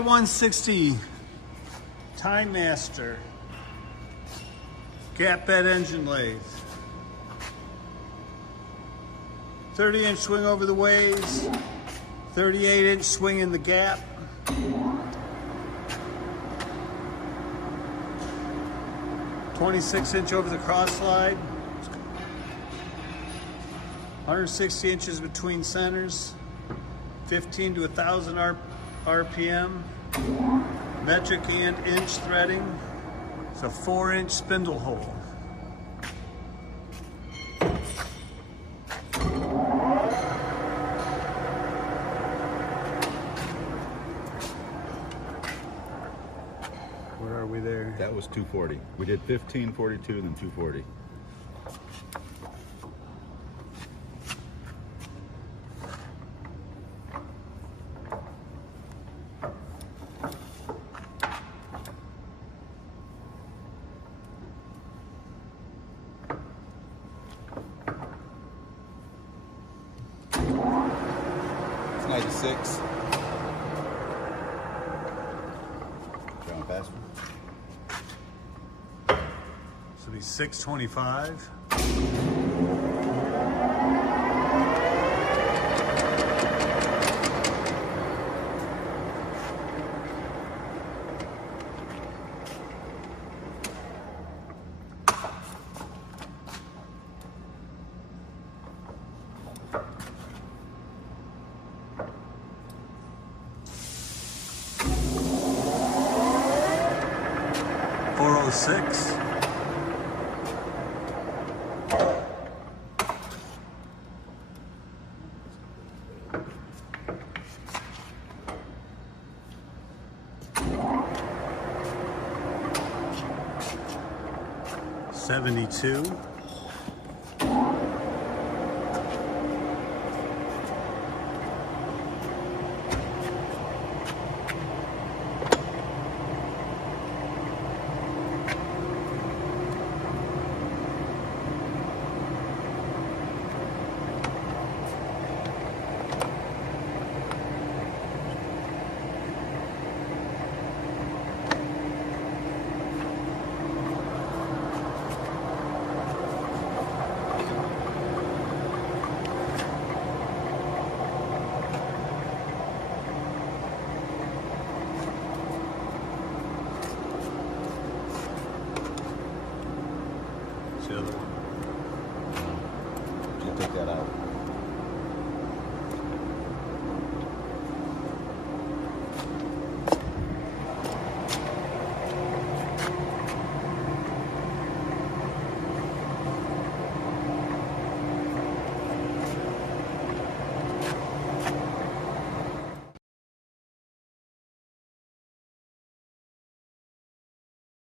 TI-160 Time Master gap bed engine lathe. 30-inch swing over the ways, 38-inch swing in the gap. 26-inch over the cross slide. 160 inches between centers. 15 to 1,000 RPM. Metric and inch threading. It's a 4-inch spindle hole. Where are we there? That was 240. We did 15, 42, then 240. It's 96. Going faster. So it'll be 625. .406. .72.